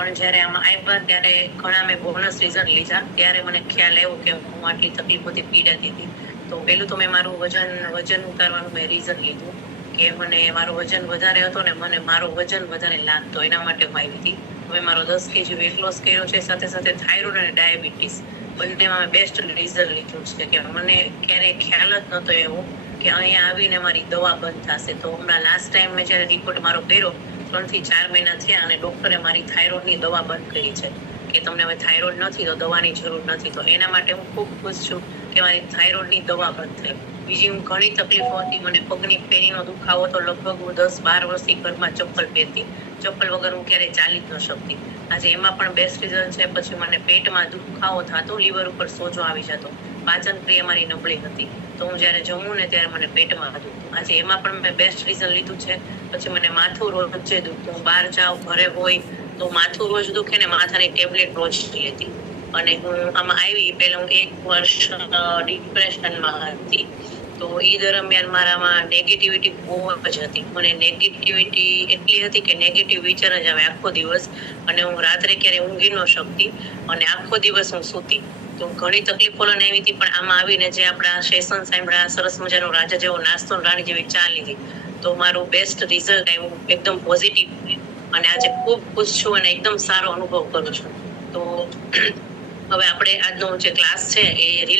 પણ જ્યારે આમાં આવ્યા ત્યારે ઘણા મેં બોનસ રિઝલ્ટ લીધા ત્યારે મને ખ્યાલ આવ્યો કે હું આટલી તકલીફોથી પીડાતી હતી. તો પહેલું તો મેં મારું વજન ઉતારવાનું મેં રીઝન લીધું કે મને મારો વજન વધારે હતો ને મને મારો વજન વધારે લાગતો, એના માટે હું આવી હતી. હવે મારો 10 kg વેટ લોસ કર્યો છે, સાથે સાથે થાઇરોઇડ અને ડાયાબિટીસ બંનેમાં મેં બેસ્ટ રિઝલ્ટ લીધું છે કે મને ક્યારેય ખ્યાલ જ નહોતો એવો કે અહીંયા આવીને મારી દવા બંધ થશે. તો હમણાં લાસ્ટ ટાઈમ મેં જ્યારે રિપોર્ટ મારો કર્યો 3 થી 4 મહિના થયા અને ડૉક્ટરે મારી થાઇરોઇડની દવા બંધ કરી છે કે તમને હવે થાઇરોઇડ નથી તો દવાની જરૂર નથી. તો એના માટે હું ખૂબ ખુશ છું કે મારી થાઇરોઇડની દવા બંધ થઈ. બીજી હું ઘણી તકલીફો હતી, મને પગની પેરીનો દુખાવો તો લગભગ હું 10-12 વર્ષથી ઘરમાં ચપ્પલ પહેરતી, ચપ્પલ વગર હું ક્યારેય ચાલી જ ન શકતી. આજે એમાં પણ બેસ્ટ રિઝલ્ટ છે. પછી મને પેટમાં દુખાવો થતો, લીવર ઉપર સોજો આવી જતો, પાચન ક્રિયા મારી નબળી હતી, તો હું જ્યારે જમું ને ત્યારે મને પેટમાં દુખતું. આજે એમાં પણ મેં બેસ્ટ રિઝલ્ટ લીધું છે. પછી મને માથું રોજ દુખતું, હું બહાર જાઉં ઘરે હોય તો માથું રોજ દુખે ને માથાની ટેબ્લેટ રોજ લેતી. અને હું આમાં આવી પહેલા હું 1 વર્ષ ડિપ્રેશનમાં હતી. તો એ દરમિયાન મારામાં નેગેટિવિટી બહુ જ હતી. મને નેગેટિવિટી એટલી હતી કે નેગેટિવ વિચાર જ આવે આખો દિવસ, અને હું રાત્રે ક્યારેય ઊંઘી ન શકતી અને આખો દિવસ હું સૂતી. તો ઘણી તકલીફો લઈને આવી હતી, પણ આમાં આવીને જે આપણા સેશન સાંભળ્યા, સરસ મજાનો રાજા જેવો નાસ્તો, રાણી જેવી ચા લીધી, તો મારું બેસ્ટ રિઝલ્ટ આવ્યું, એકદમ પોઝિટિવ. અને આજે ખૂબ ખુશ છું અને એકદમ સારો અનુભવ કરું છું. તો હવે આપણે આજનો જે ક્લાસ છે એ